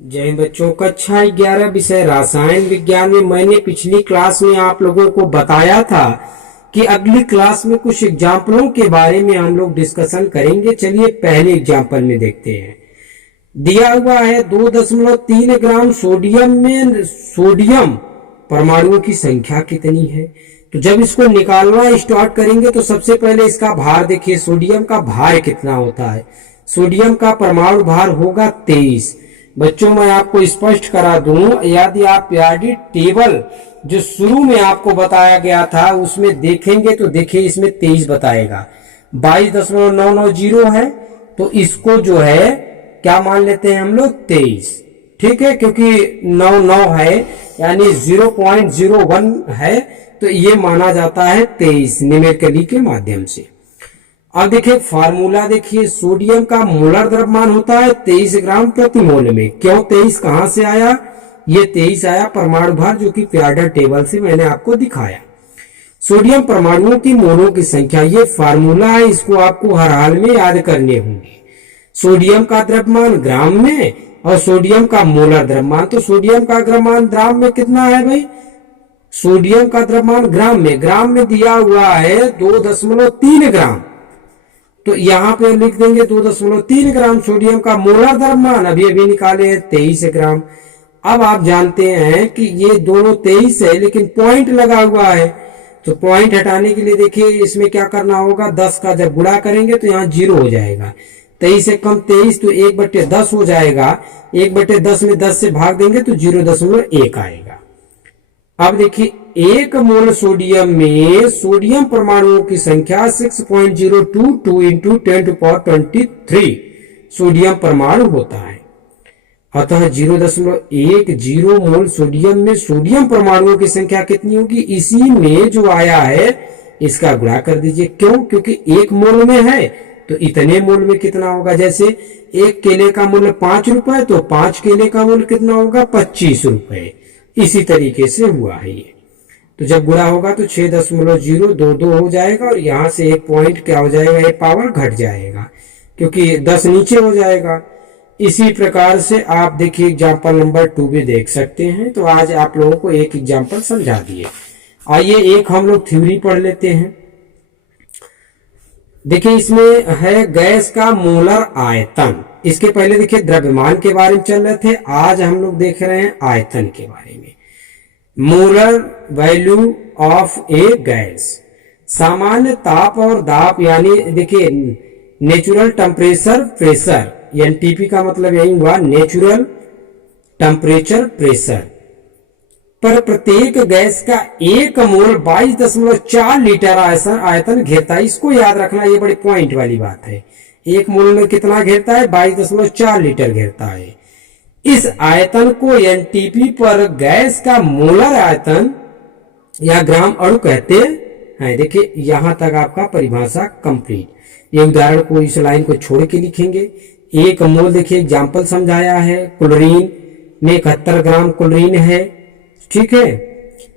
जय हिंद बच्चों, कक्षा 11 विषय रसायन विज्ञान में मैंने पिछली क्लास में आप लोगों को बताया था कि अगली क्लास में कुछ एग्जाम्पलों के बारे में हम लोग डिस्कशन करेंगे। चलिए पहले एग्जाम्पल में देखते हैं। दिया हुआ है 2.3 ग्राम सोडियम में सोडियम परमाणुओं की संख्या कितनी है। तो जब इसको निकालना स्टार्ट करेंगे तो सबसे पहले इसका भार देखिए। सोडियम का भार कितना होता है? सोडियम का परमाणु भार होगा 23। बच्चों मैं आपको स्पष्ट करा दूं, यदि आप पीरियोडिक टेबल जो शुरू में आपको बताया गया था उसमें देखेंगे तो देखिए इसमें 23 बताएगा। 22.990 है तो इसको जो है क्या मान लेते हैं हम लोग 23। ठीक है, क्योंकि 99 है यानी 0.01 है तो ये माना जाता है 23 न्यूमेरिकली के माध्यम से। अब देखिए फार्मूला देखिए, सोडियम का मोलर द्रव्यमान होता है 23 ग्राम प्रति मोल में। क्यों 23 कहां से आया? ये 23 आया परमाणु भार जो कि पीरियोडिक टेबल से मैंने आपको दिखाया। सोडियम परमाणुओं की मोलों की संख्या, ये फार्मूला है, इसको आपको हर हाल में याद करने होंगे। सोडियम का द्रव्यमान ग्राम में और सोडियम का मोलर द्रव्यमान। तो सोडियम का द्रव्यमान ग्राम में कितना है भाई? सोडियम का द्रव्यमान ग्राम में दिया हुआ है 2.3 ग्राम। तो यहां पे लिख देंगे 2.3 ग्राम। सोडियम का मोलर द्रव्यमान अभी निकाले हैं 23 ग्राम। अब आप जानते हैं कि ये दोनों 23 है लेकिन पॉइंट लगा हुआ है, तो पॉइंट हटाने के लिए देखिए इसमें क्या करना होगा, 10 का जब गुणा करेंगे तो यहाँ 0 हो जाएगा। 23 से कम 23 तो 1/10 हो जाएगा। 1/10 में 10 से भाग देंगे तो 0.1 आएगा। अब देखिए 1 मोल सोडियम में सोडियम परमाणुओं की संख्या 6.022 इंटू 10⁻23 सोडियम परमाणु होता है। अतः 0.10 मोल सोडियम में सोडियम परमाणुओं की संख्या कितनी होगी? इसी में जो आया है इसका गुणा कर दीजिए। क्यों? क्योंकि 1 मोल में है तो इतने मोल में कितना होगा। जैसे 1 केले का मूल्य 5 रुपए तो 5 केले का मूल्य कितना होगा? 25 रुपए। इसी तरीके से हुआ है ये। तो जब गुणा होगा तो 6.022 हो जाएगा और यहां से एक पॉइंट क्या हो जाएगा, एक पावर घट जाएगा क्योंकि 10 नीचे हो जाएगा। इसी प्रकार से आप देखिए एग्जाम्पल नंबर 2 भी देख सकते हैं। तो आज आप लोगों को एक एग्जाम्पल समझा दिए। आइए एक हम लोग थ्योरी पढ़ लेते हैं। देखिए इसमें है गैस का मोलर आयतन। इसके पहले देखिए द्रव्यमान के बारे में चल रहे थे, आज हम लोग देख रहे हैं आयतन के बारे में। Molar value of A gas, सामान्य ताप और दाब यानी देखिए नेचुरल टेम्परेचर प्रेशर, एनटीपी का मतलब यही हुआ नेचुरल टेम्परेचर प्रेशर पर प्रत्येक गैस का 1 मोल 22.4 लीटर आयतन घेरता है। इसको याद रखना, ये बड़ी पॉइंट वाली बात है। 1 मोल में कितना घेरता है? 22.4 लीटर घेरता है। इस आयतन को एनटीपी पर गैस का मोलर आयतन या ग्राम अणु कहते हैं। देखिए यहां तक आपका परिभाषा कंप्लीट। ये उदाहरण को इस लाइन को छोड़ के लिखेंगे। 1 मोल देखिए एग्जाम्पल समझाया है। क्लोरीन में 71 ग्राम क्लोरीन है। ठीक है,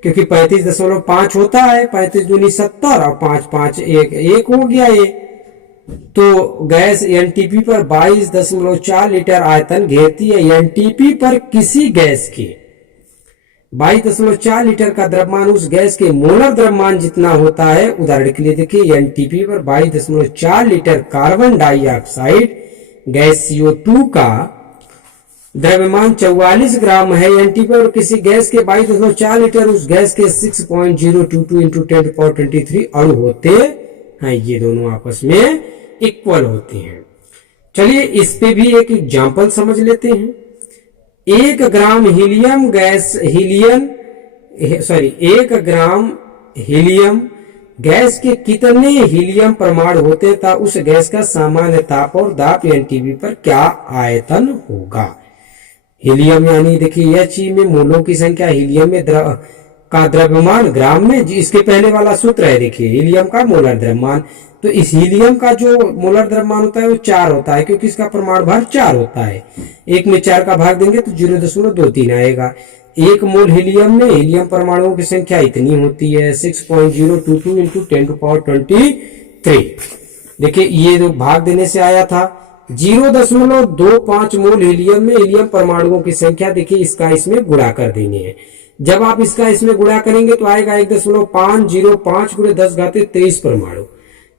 क्योंकि 35.5 होता है, 35 दूनी 70 और 5 5 1 हो गया ये। तो गैस एनटीपी पर 22.4 लीटर आयतन घेरती है। एनटीपी पर किसी गैस के 22.4 लीटर का द्रव्यमान उस गैस के मोलर द्रव्यमान जितना होता है। उदाहरण के लिए देखिए एनटीपी पर 22.4 litre carbon dioxide gas CO2 का द्रव्यमान 44 ग्राम है। एनटीपी पर किसी गैस के 22.4 लीटर उस गैस के 6.022 इंटू 10⁻23 अणु होते हैं। ये दोनों आपस में इक्वल होते हैं। चलिए इस पे भी एक एग्जाम्पल समझ लेते हैं। 1 ग्राम हीलियम गैस 1 ग्राम हीलियम गैस के कितने हीलियम परमाणु होते था उस गैस का सामान्य ताप और दाब एनटीपी पर क्या आयतन होगा। हीलियम यानी देखिए He में मोलों की संख्या, हीलियम में का द्रव्यमान ग्राम में, इसके पहले वाला सूत्र है देखिए हीलियम का मोलर द्रव्यमान। तो इस हीलियम का जो मोलर द्रव्यमान होता है वो 4 होता है क्योंकि इसका परमाणु भार 4 होता है। 1 में 4 का भाग देंगे तो 0.23 आएगा। 1 मोल हीलियम में हीलियम परमाणुओं की संख्या इतनी होती है 6.022 इंटू 10⁻23। देखिए ये जो भाग देने से आया था 0.25 मोल हीलियम में हीलियम परमाणुओं की संख्या देखिए इसका इसमें गुणा कर देनी है। जब आप इसका इसमें गुणा करेंगे तो आएगा 1.505 गुणे 10⁻23 परमाणु।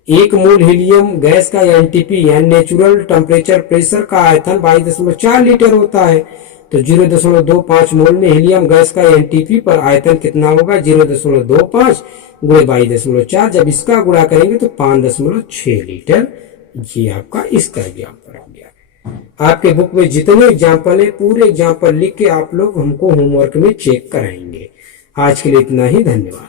1 मोल हीलियम गैस का एनटीपी यानी नेचुरल टेम्परेचर प्रेशर का आयतन 22.4 लीटर होता है। तो 0.25 मोल में हीलियम गैस का एनटीपी पर आयतन कितना होगा 0.25 गुणे 22.4। जब इसका गुणा करेंगे तो 5.6 लीटर। ये आपका इसका एग्जाम्पल हो गया। आपके बुक में जितने एग्जाम्पल है पूरे एग्जाम्पल लिख के आप लोग हमको होमवर्क में चेक कराएंगे। आज के लिए इतना ही, धन्यवाद।